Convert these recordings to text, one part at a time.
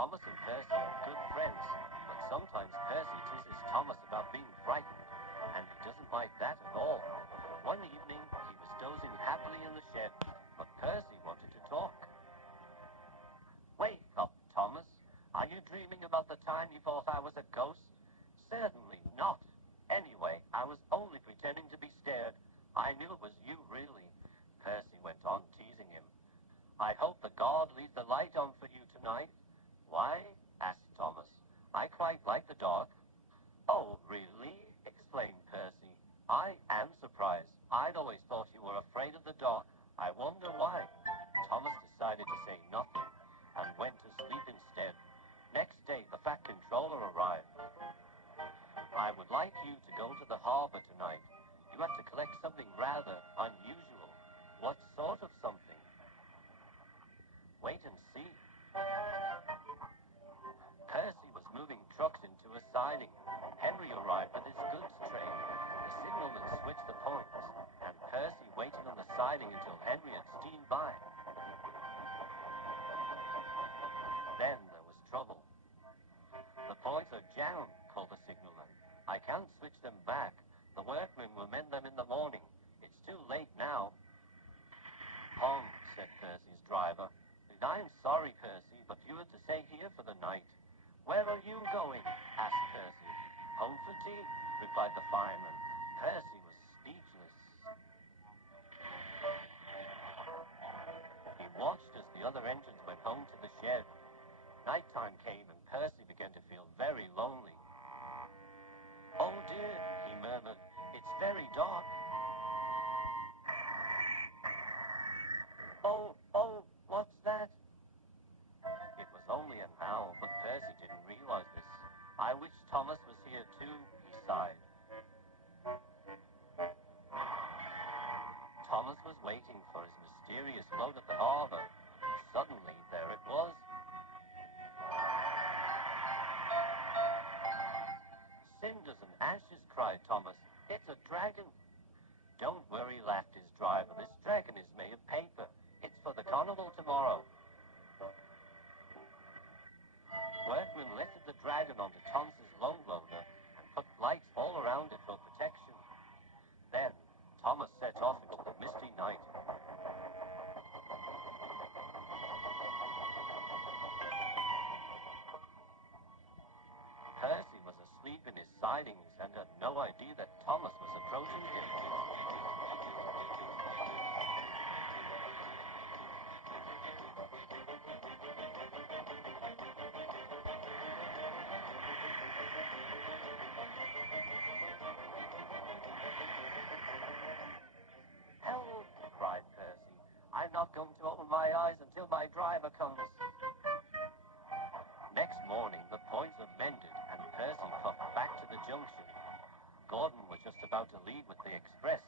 Thomas and Percy are good friends, but sometimes Percy teases Thomas about being frightened, and he doesn't like that at all. One evening, he was dozing happily in the shed, but Percy wanted to talk. "Wake up, Thomas. Are you dreaming about the time you thought I was a ghost?" "Certainly not. Anyway, I was only pretending to be scared. I knew it was you, really," Percy went on, teasing him. "I hope the guard leaves the light on for you tonight." "Why?" asked Thomas. "I quite like the dark." "Oh, really?" exclaimed Percy. "I am surprised. I'd always thought you were afraid of the dark. I wonder why." Thomas decided to say nothing and went to sleep instead. Next day, the Fat Controller arrived. "I would like you to go to the harbor tonight. You have to collect something rather unusual." "What sort of something?" "Wait and see." Percy was moving trucks into a siding. Henry arrived with his goods train. The signalman switched the points, and Percy waited on the siding until Henry had steamed by. Then there was trouble. "The points are jammed," called the signalman. "I can't switch them back. The workmen will mend them in the morning. It's too late now." "Home," said Percy's driver. "I'm sorry, Percy, but you have to stay here for the night." "Where are you going?" asked Percy. "Home for tea," replied the fireman. Percy was speechless. He watched as the other engines went home to the shed. Nighttime came and Percy began to feel very lonely. "Oh dear," he murmured, "it's very dark." Oh, what's that?" It was only an owl, but Percy didn't realize this. "I wish Thomas was here too," he sighed. Thomas was waiting for his mysterious boat at the harbor. Suddenly, there it was. "Cinders and ashes," cried Thomas. "It's a dragon." "Don't worry," laughed his driver. "This dragon is made of paper. It's for the carnival tomorrow." Workmen lifted the dragon onto Thomas's low loader and put lights all around it for protection. Then Thomas set off into the misty night. Percy was asleep in his sidings and had no idea that Thomas was approaching him. "Help!" cried Percy. "I'm not going to open my eyes until my driver comes." Next morning, the points were mended, and Percy puffed back to the junction. Gordon was just about to leave with the express.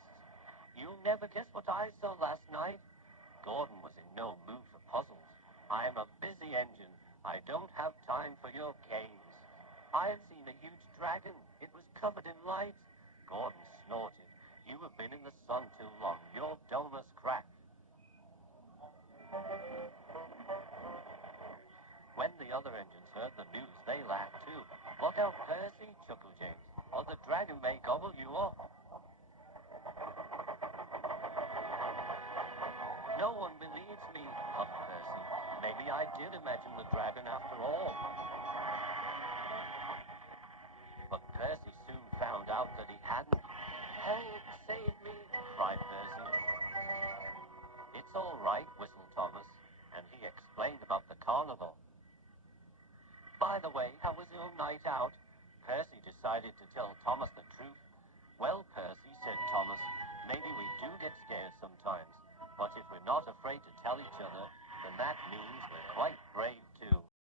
"You'll never guess what I saw last night." Gordon was in no mood for puzzles. "I am a busy engine. I don't have time for your games." "I have seen a huge dragon. It was covered in light." Gordon snorted. "You have been in the sun too long. Your dome has cracked." When the other engines heard the news, they laughed too. "Look out, Percy," chuckled James, "or the dragon may gobble you up." "No one believes me," puffed Percy. "Maybe I did imagine the dragon after all." But Percy soon found out that he hadn't. "Help! Save me!" cried Percy. "It's all right," whistled Thomas, and he explained about the carnival. "By the way, how was your night out?" Percy decided to tell Thomas the truth. "Well, Percy," said Thomas,